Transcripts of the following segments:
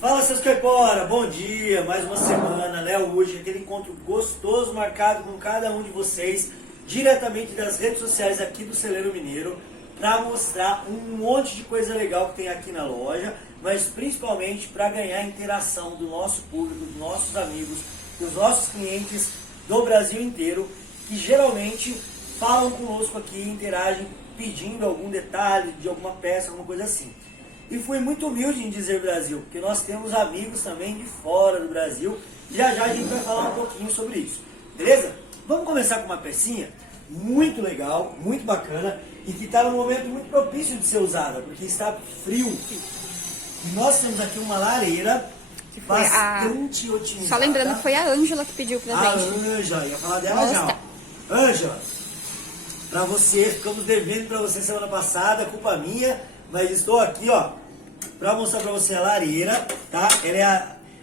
Fala, seus caipora, bom dia, mais uma semana, né? Hoje aquele encontro gostoso marcado com cada um de vocês, diretamente das redes sociais aqui do Celeiro Mineiro, para mostrar um monte de coisa legal que tem aqui na loja, mas principalmente para ganhar a interação do nosso público, dos nossos amigos, dos nossos clientes do Brasil inteiro, que geralmente falam conosco aqui, interagem pedindo algum detalhe de alguma peça, alguma coisa assim. E fui muito humilde em dizer Brasil, porque nós temos amigos também de fora do Brasil. E já a gente vai falar um pouquinho sobre isso. Beleza? Vamos começar com uma pecinha muito legal, muito bacana e que está num momento muito propício de ser usada, porque está frio. E nós temos aqui uma lareira bastante otimizada. Só lembrando que foi a Ângela que pediu pra A gente. Ângela, ia falar dela já. Ó. Ângela, pra você, ficamos devendo pra você semana passada, culpa minha. Mas estou aqui, ó, para mostrar para você a lareira, tá?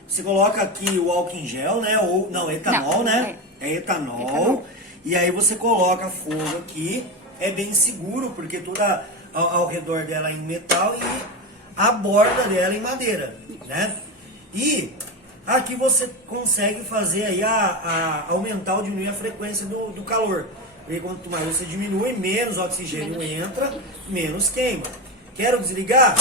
Você coloca aqui o álcool em gel, né? Ou, não, etanol, né? É etanol. E aí você coloca fogo aqui. É bem seguro, porque toda ao redor dela é em metal e a borda dela é em madeira, né? E aqui você consegue fazer aí aumentar ou diminuir a frequência do calor. Porque quanto mais você diminui, menos oxigênio entra, menos queima. Quero desligar?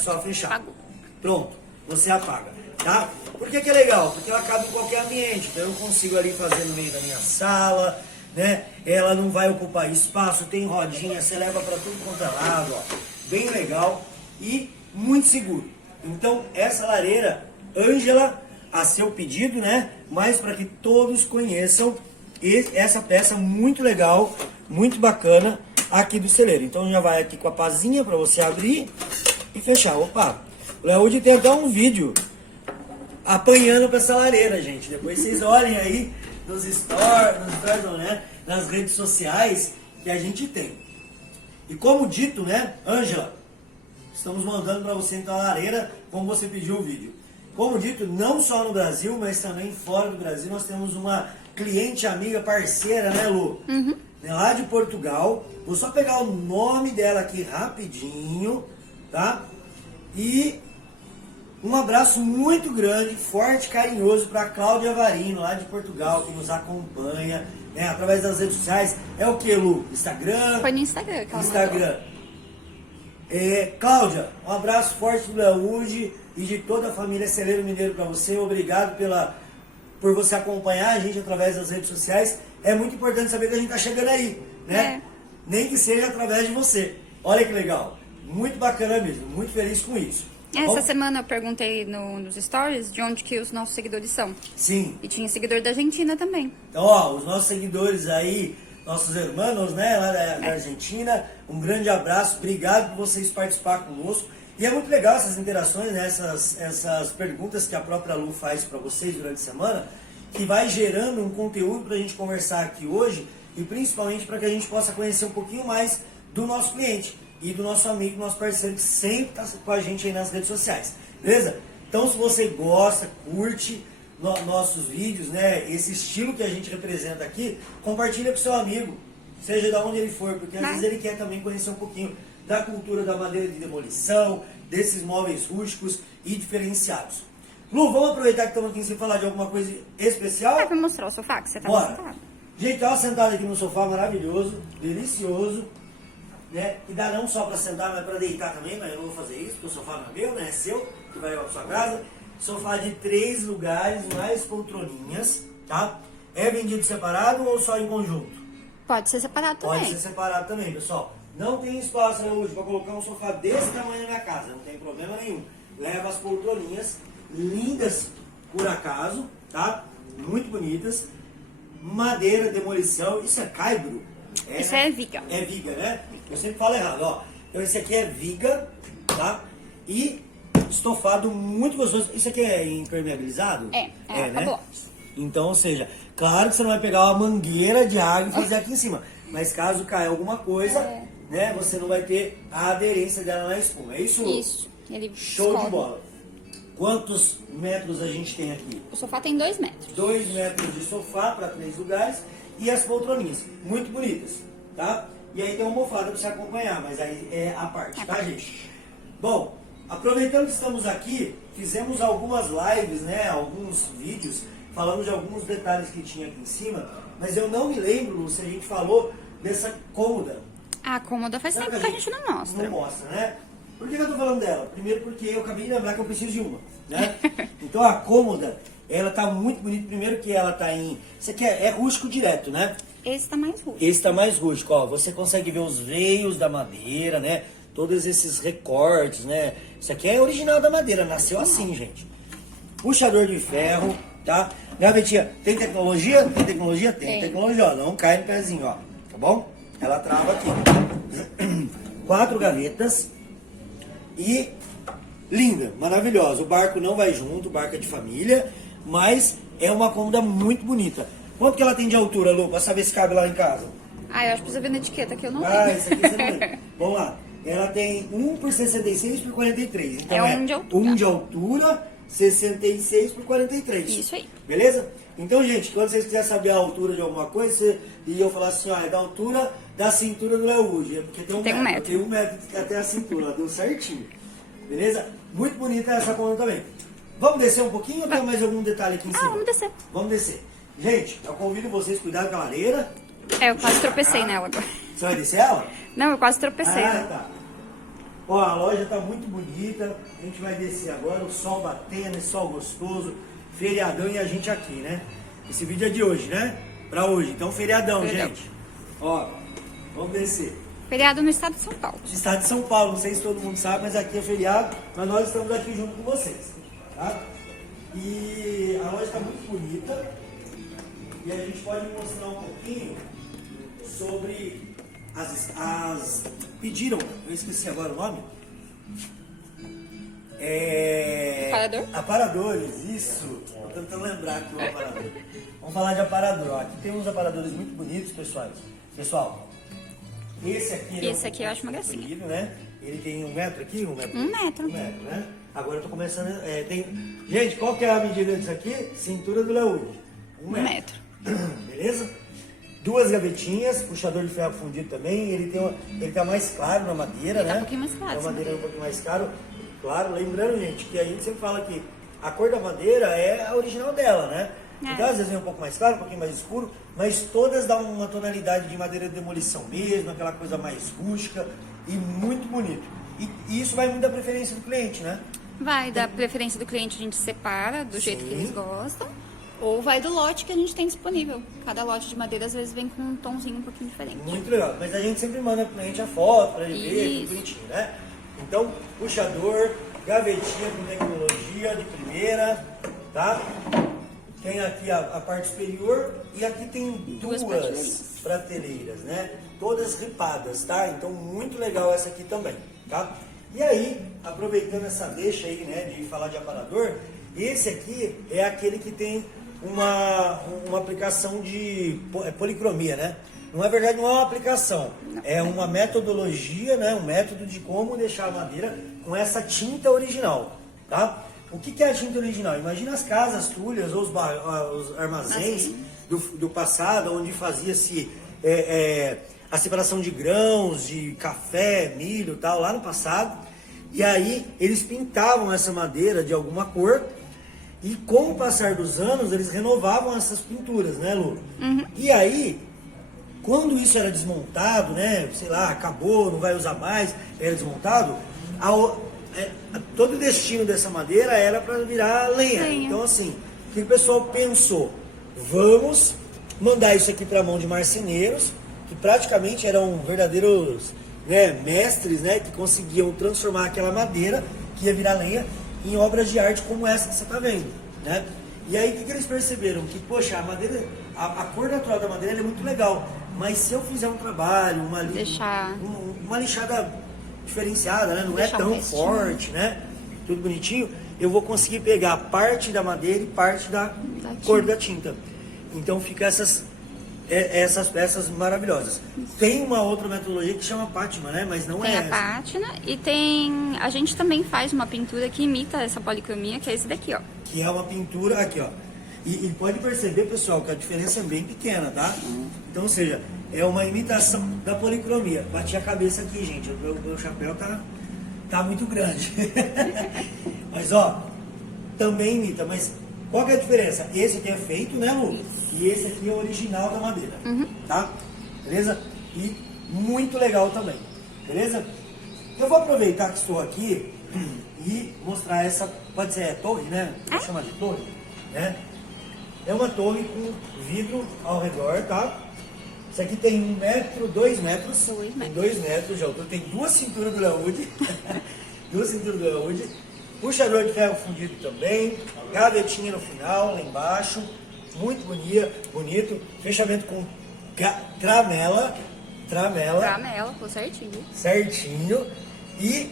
Só fechar. Apagou. Pronto, você apaga, tá? Por que é legal? Porque ela cabe em qualquer ambiente. Então eu consigo ali fazer no meio da minha sala, né? Ela não vai ocupar espaço, tem rodinha, você leva para tudo quanto é lado, ó. Bem legal e muito seguro. Então essa lareira, Ângela, a seu pedido, né? Mas para que todos conheçam essa peça muito legal, muito bacana, aqui do celeiro. Então já vai aqui com a pazinha para você abrir e fechar. Opa, o Leoud tem até um vídeo apanhando para essa lareira, gente. Depois vocês olhem aí nos stories, não, né? Nas redes sociais que a gente tem. E como dito, né, Ângela, estamos mandando para você então a lareira como você pediu o vídeo. Como dito, não só no Brasil, mas também fora do Brasil, nós temos uma cliente, amiga, parceira, né, Lu? Uhum. Lá de Portugal. Vou só pegar o nome dela aqui rapidinho, tá? E um abraço muito grande, forte, carinhoso para Cláudia Varino, lá de Portugal, que nos acompanha, né, através das redes sociais. É o que, Lu? Instagram? Foi no Instagram que ela Instagram. Cláudia, um abraço forte do Leoud e de toda a família Celeiro Mineiro para você. Obrigado por você acompanhar a gente através das redes sociais. É muito importante saber que a gente está chegando aí, né? Nem que seja através de você. Olha que legal. Muito bacana mesmo. Muito feliz com isso. Essa semana eu perguntei nos stories de onde que os nossos seguidores são. Sim. E tinha seguidor da Argentina também. Então, ó, os nossos seguidores aí, nossos irmãos, né, lá da Argentina, um grande abraço. Obrigado por vocês participar conosco. E é muito legal essas interações, né, essas perguntas que a própria Lu faz para vocês durante a semana, que vai gerando um conteúdo para a gente conversar aqui hoje e principalmente para que a gente possa conhecer um pouquinho mais do nosso cliente e do nosso amigo, nosso parceiro que sempre está com a gente aí nas redes sociais, beleza? Então se você gosta, curte nossos vídeos, né, esse estilo que a gente representa aqui, compartilha com seu amigo, seja de onde ele for, porque às vezes ele quer também conhecer um pouquinho da cultura da madeira de demolição, desses móveis rústicos e diferenciados. Lu, vamos aproveitar que estamos aqui sem falar de alguma coisa especial? Pra mostrar o sofá que você tá Bora. sentado. Gente, estava sentado aqui no sofá maravilhoso, delicioso, né? Que dá não só para sentar, mas para deitar também, mas eu não vou fazer isso, porque o sofá não é meu, né? É seu, que vai levar para sua casa. Sofá de 3 lugares, mais poltroninhas, tá? É vendido separado ou só em conjunto? Pode ser separado também. Pode ser separado também, pessoal. Não tem espaço hoje para colocar um sofá desse tamanho na minha casa, não tem problema nenhum. Leva as poltroninhas, lindas por acaso, tá? Muito bonitas. Madeira, demolição, isso é caibro? Isso é viga. É viga, né? Eu sempre falo errado, ó. Então esse aqui é viga, tá? E estofado muito gostoso. Isso aqui é impermeabilizado? É né? bloco. Então, ou seja, claro que você não vai pegar uma mangueira de água e fazer aqui em cima. Mas caso caia alguma coisa, né? Você não vai ter a aderência dela na espuma. É isso? Isso. Ele Show escorre. de bola. Quantos metros a gente tem aqui? O sofá tem 2 metros. 2 metros de sofá para 3 lugares e as poltroninhas, muito bonitas, tá? E aí tem uma almofada para você acompanhar, mas aí é a parte, tá, gente? Bom, aproveitando que estamos aqui, fizemos algumas lives, né? Alguns vídeos, falamos de alguns detalhes que tinha aqui em cima, mas eu não me lembro se a gente falou dessa cômoda. A cômoda faz tempo que a gente não mostra. Não mostra, né? Por que eu tô falando dela? Primeiro porque eu acabei de lembrar que eu preciso de uma, né? Então a cômoda, ela tá muito bonita. Primeiro que ela tá em... Isso aqui é rústico direto, né? Esse tá mais rústico. Esse tá mais rústico, ó. Você consegue ver os veios da madeira, né? Todos esses recortes, né? Isso aqui é original da madeira, nasceu assim, gente. Puxador de ferro, tá? Gavetinha, tem tecnologia? Tem tecnologia? Tem tecnologia, ó. Não cai no pezinho, ó. Tá bom? Ela trava aqui. 4 gavetas. E linda, maravilhosa. O barco não vai junto, o barco é de família, mas é uma cômoda muito bonita. Quanto que ela tem de altura, Lu, pra saber se cabe lá em casa? Ah, eu acho que precisa ver na etiqueta que eu não Ah, lembro. isso aqui você não lembra. Vamos lá. Ela tem 1 por 66 por 43. Então É 1 de altura. 1 de altura, 66 por 43. Isso aí. Beleza? Então, gente, quando vocês quiserem saber a altura de alguma coisa, e eu falar assim, ó, é da altura da cintura do Léo Uji, porque tem 1 Tem 1 metro. metro. Tem 1 metro até a cintura, ó, deu certinho. Beleza? Muito bonita essa cômoda também. Vamos descer um pouquinho ou tem mais algum detalhe aqui em cima? Vamos descer. Vamos descer. Gente, eu convido vocês a cuidar com a lareira. É, eu quase tropecei nela agora. Você vai descer ela? Não, eu quase tropecei. Ah, tá. Ó, a loja tá muito bonita. A gente vai descer agora, o sol batendo, esse sol gostoso. Feriadão e a gente aqui, né? Esse vídeo é de hoje, né? Pra hoje. Então, feriadão, gente. Ó, vamos descer. Feriado no estado de São Paulo. Estado de São Paulo, não sei se todo mundo sabe, mas aqui é feriado. Mas nós estamos aqui junto com vocês, tá? E a loja tá muito bonita. E a gente pode mostrar um pouquinho sobre as pediram, eu esqueci agora o nome. Aparador? Aparadores, isso. Tô tentando lembrar aqui o aparador. Vamos falar de aparador. Ó, aqui tem uns aparadores muito bonitos, pessoal. Esse aqui, Esse aqui eu acho uma gracinha. bonito, né? Ele tem 1 metro aqui, 1 metro. 1 metro. 1 metro, né? Agora eu tô começando. Gente, qual que é a medida disso aqui? Cintura do Léo. 1 1 metro. metro. Beleza? 2 gavetinhas, puxador de ferro fundido também. Ele tá mais claro na madeira, Ele né? tá um pouquinho mais claro, A essa madeira é um madeira. pouquinho mais claro. Lembrando, gente, que a gente sempre fala que a cor da madeira é a original dela, né? É. Então, às vezes vem um pouco mais claro, um pouquinho mais escuro, mas todas dão uma tonalidade de madeira de demolição mesmo, aquela coisa mais rústica e muito bonito. E isso vai muito da preferência do cliente, né? Vai da preferência do cliente, a gente separa do jeito que Sim. eles gostam. Ou vai do lote que a gente tem disponível. Cada lote de madeira às vezes vem com um tomzinho um pouquinho diferente. Muito legal, mas a gente sempre manda pro cliente a foto para ele ver, Isso. tudo bonitinho, né? Então, puxador, gavetinha com tecnologia de primeira, tá? Tem aqui a parte superior e aqui tem Duas duas prateleiras, né? Todas ripadas, tá? Então, muito legal essa aqui também, tá? E aí, aproveitando essa deixa aí, né, de falar de aparador, esse aqui é aquele que tem uma aplicação de policromia, né? Não é verdade, não é uma aplicação, é uma metodologia, né? Um método de como deixar a madeira com essa tinta original, tá? O que é a tinta original? Imagina as casas, tulhas ou os armazéns do passado, onde fazia-se a separação de grãos, de café, milho e tal, lá no passado. E aí eles pintavam essa madeira de alguma cor e com o passar dos anos eles renovavam essas pinturas, né, Lu? E aí, quando isso era desmontado, né, sei lá, acabou, não vai usar mais, era desmontado, todo o destino dessa madeira era para virar lenha. Então, assim, o que o pessoal pensou? Vamos mandar isso aqui para a mão de marceneiros, que praticamente eram verdadeiros, né, mestres, né, que conseguiam transformar aquela madeira, que ia virar lenha, em obras de arte como essa que você está vendo, né? E aí, o que eles perceberam? Que, poxa, a madeira, a cor natural da madeira é muito legal, mas se eu fizer um trabalho, uma lixada diferenciada, né? Não é tão forte, né? Tudo bonitinho, eu vou conseguir pegar parte da madeira e parte da cor da tinta. Então fica essas peças maravilhosas. Tem uma outra metodologia que chama pátina, né? Mas não tem é a essa. pátina e tem... A gente também faz uma pintura que imita essa policromia, que é esse daqui, ó. Que é uma pintura, aqui ó. E pode perceber, pessoal, que a diferença é bem pequena, tá? Então, ou seja, é uma imitação da policromia. Bati a cabeça aqui, gente. O meu chapéu tá tá muito grande. Mas ó, também imita, mas qual que é a diferença? Esse aqui é feito, né, Lu? E esse aqui é o original da madeira, tá? Beleza? E muito legal também, beleza? Eu vou aproveitar que estou aqui e mostrar essa, pode ser torre, né? Vou chamar de torre, né? É uma torre com vidro ao redor, tá? Isso aqui tem 1 metro, 2 metros. 2 metros de altura. Tem 2 cinturas do Laúde. 2 cinturas do Laúde. Puxador de ferro fundido também. Gavetinha no final, lá embaixo. Muito bonito. Fechamento com tramela. Tramela, ficou certinho. Certinho. E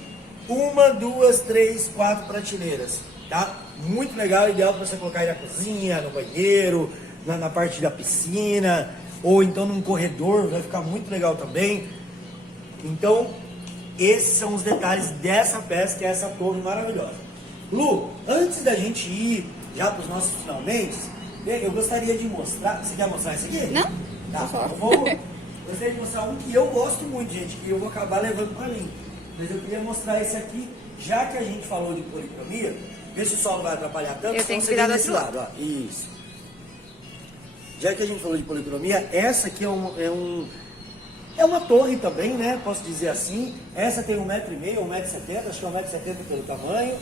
1, 2, 3, 4 prateleiras. Tá? Muito legal, ideal para você colocar aí na cozinha, no banheiro, na parte da piscina, ou então num corredor, vai ficar muito legal também. Então, esses são os detalhes dessa peça, que é essa torre maravilhosa. Lu, antes da gente ir já para os nossos finalmente, eu gostaria de mostrar. Você quer mostrar isso aqui? Não? Tá, eu gostaria de mostrar um que eu gosto muito, gente, que eu vou acabar levando para mim. Mas eu queria mostrar esse aqui, já que a gente falou de policromia. Vê se o sol não vai atrapalhar tanto. Eu tenho que virar do outro lado. Ó. Isso. Já que a gente falou de policromia, essa aqui é uma torre também, né? Posso dizer assim. Essa tem 1,5 m, 1,70 m, acho que é 1,70 m pelo tamanho.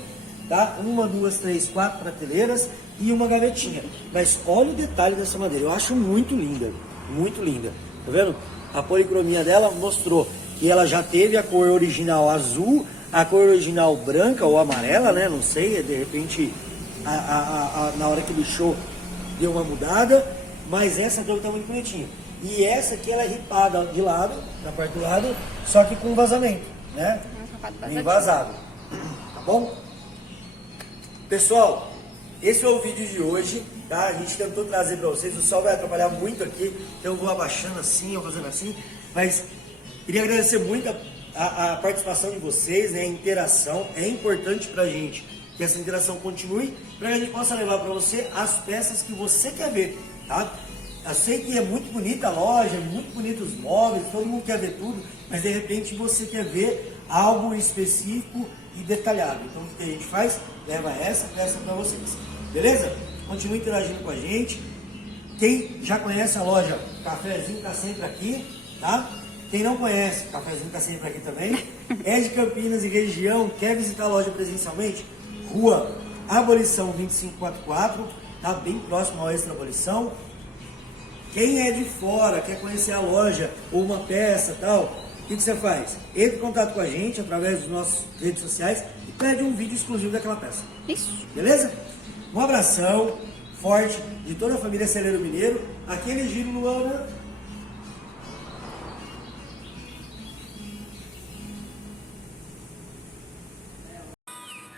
Tá? 1, 2, 3, 4 prateleiras e uma gavetinha. Mas olha o detalhe dessa madeira. Eu acho muito linda. Muito linda. Tá vendo? A policromia dela mostrou que ela já teve a cor original azul, a cor original branca ou amarela, né? Não sei, de repente na hora que lixou deu uma mudada, mas essa torre tá muito bonitinha. E essa aqui ela é ripada de lado, na parte do lado, só que com vazamento, né? Bem vazado. Tá bom? Pessoal, esse é o vídeo de hoje, tá? A gente tentou trazer para vocês, o sol vai atrapalhar muito aqui, então eu vou abaixando assim, ou fazendo assim, mas queria agradecer muito a participação de vocês, né, a interação. É importante pra gente que essa interação continue, para que a gente possa levar para você as peças que você quer ver, tá? Eu sei que é muito bonita a loja, muito bonitos os móveis, todo mundo quer ver tudo, mas de repente você quer ver algo específico e detalhado. Então o que a gente faz? Leva essa peça para vocês, beleza? Continue interagindo com a gente. Quem já conhece a loja, o cafezinho está sempre aqui, tá? Quem não conhece, o cafezinho está sempre aqui também. É de Campinas e região, quer visitar a loja presencialmente? Rua Abolição 2544, tá bem próximo ao Extra Abolição. Quem é de fora, quer conhecer a loja ou uma peça tal, o que você faz? Entre em contato com a gente através dos nossos redes sociais e pede um vídeo exclusivo daquela peça. Isso. Beleza? Um abração forte de toda a família Celeiro Mineiro. Aquele giro, Luana.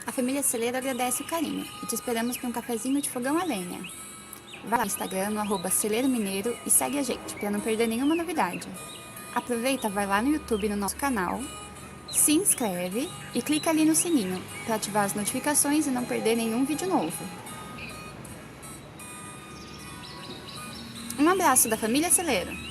A família Celeiro agradece o carinho e te esperamos para um cafezinho de fogão a lenha. Vai lá no Instagram, no @Celeiro Mineiro e segue a gente para não perder nenhuma novidade. Aproveita, vai lá no YouTube no nosso canal, se inscreve e clica ali no sininho para ativar as notificações e não perder nenhum vídeo novo. Um abraço da família Celeiro!